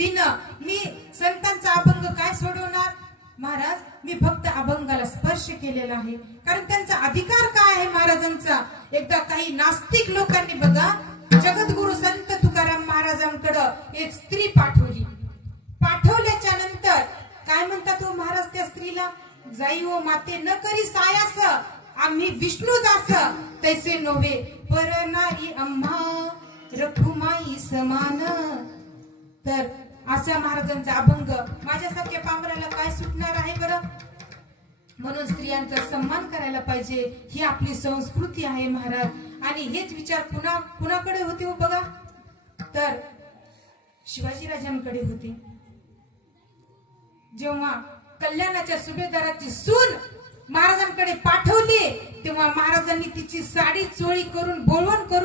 तिनं मी संतांचा अभंग काय सोडवणार? महाराज मी फक्त अभंगाला स्पर्श केलेला आहे. कारण त्यांचा अधिकार काय आहे महाराजांचा? एकदा काही नास्तिक लोकांनी बघा जगद्गुरु संत तुकाराम महाराजांकडं एक स्त्री पाठवली. पाठवल्याच्या नंतर काय म्हणतात हो महाराज त्या स्त्रीला? जाई ओ माते न करी सायास आम्ही विष्णुदास तैसे नव्हे पर नारी आम्हा रखुमाई समान. तर असा महाराजांचा अभंग माझ्यासारख्या पामराला काय सुटणार आहे बरं? म्हणून स्त्रियांचा सन्मान करायला पाहिजे. ही आपली संस्कृती आहे महाराज. आणि हेच विचार पुन्हा कुणाकडे होते हो बघा. तर शिवाजीराजांकडे होते. जेव्हा कल्याणाच्या सुभेदाराची सून महाराजांकडे पाठवली तेव्हा महाराजांनी तिची साडी चोळी करून बोलवण करून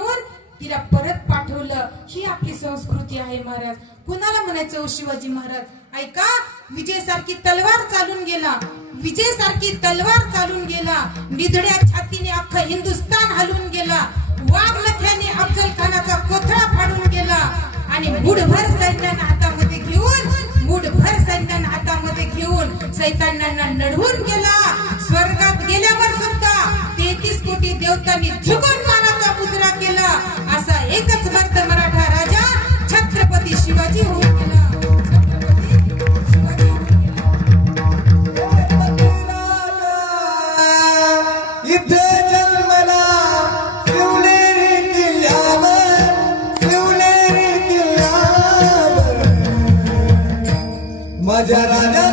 तिला परत पाठवलं. ही आपली संस्कृती आहे महाराज. कुणाला म्हणायचं हो शिवाजी महाराज? ऐका विजय सारखी तलवार चालून गेला. विजय सारखी तलवार चालून गेला. निधड्या छातीने अख्खा हिंदुस्तान हलून गेला. वाघ लख्याने अफजल खानाचा कोथळा फाडून गेला. आणि मुठभर सैन्यानं हातामध्ये घेऊन मुठभर सैन्यानं हातामध्ये घेऊन सैतान्यांना नडवून गेला. स्वर्गात गेल्यावर सुद्धा तेहतीस कोटी देवतांनी झुकून एकच मर्द मराठा राजा छत्रपती शिवाजी होऊन गेला. राजा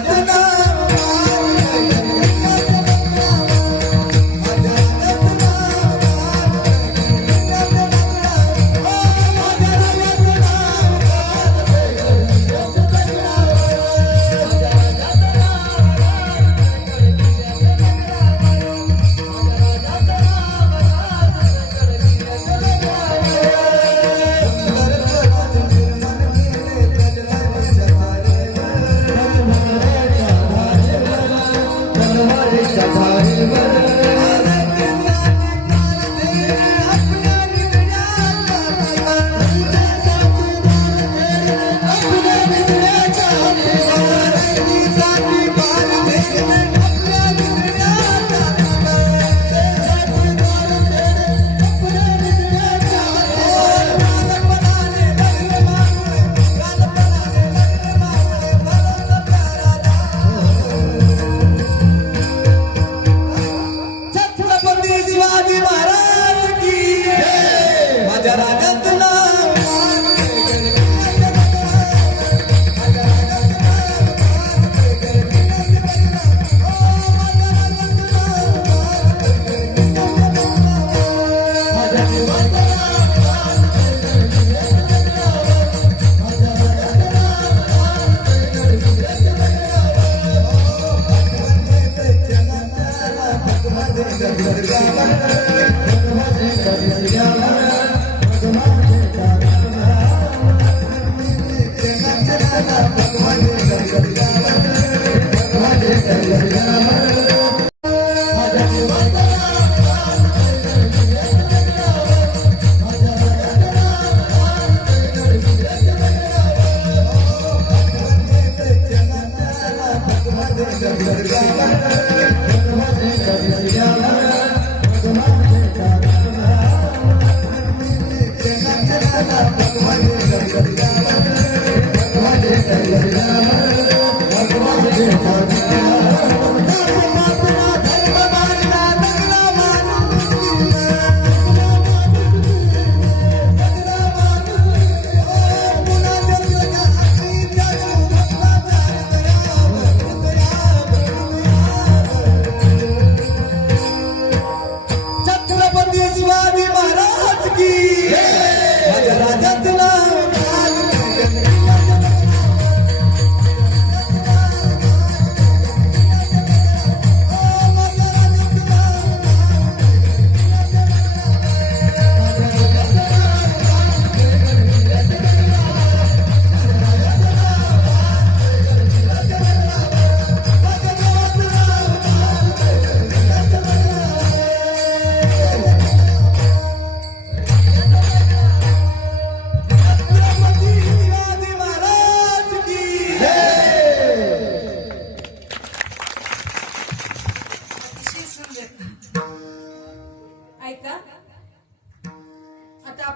Yeah.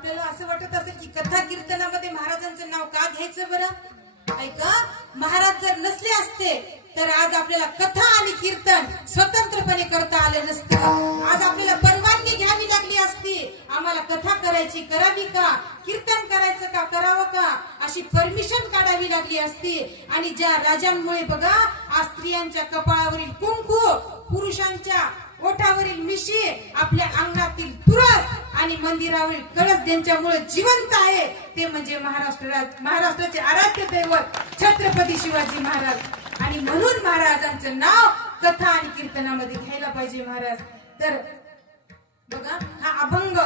आपल्याला असं वाटत असेल की कथा कीर्तनामध्ये महाराजांचं नाव का घ्यायचं बरं? ऐका महाराज जर नसले असते तर आज आपल्याला कथा आणि कीर्तन स्वतंत्रपणे करता आले नसतं. आज आपल्याला परवानगी घ्यावी लागली असती. आम्हाला कथा करायची करावी का? कीर्तन करायचं का? करावं का? अशी परमिशन काढावी लागली असती. आणि ज्या राजांमुळे बघा आज स्त्रियांच्या कपाळावरील कुंकू पुरुषांच्या ओठावरील मिशी आपल्या अंगणातील तुरस आणि मंदिरावरील कळस ज्यांच्यामुळे जिवंत आहे ते म्हणजे महाराष्ट्र महाराष्ट्राचे आराध्य दैवत छत्रपती शिवाजी महाराज. आणि म्हणून महाराजांचं नाव कथा आणि कीर्तनामध्ये घ्यायला पाहिजे महाराज. तर बघा हा अभंग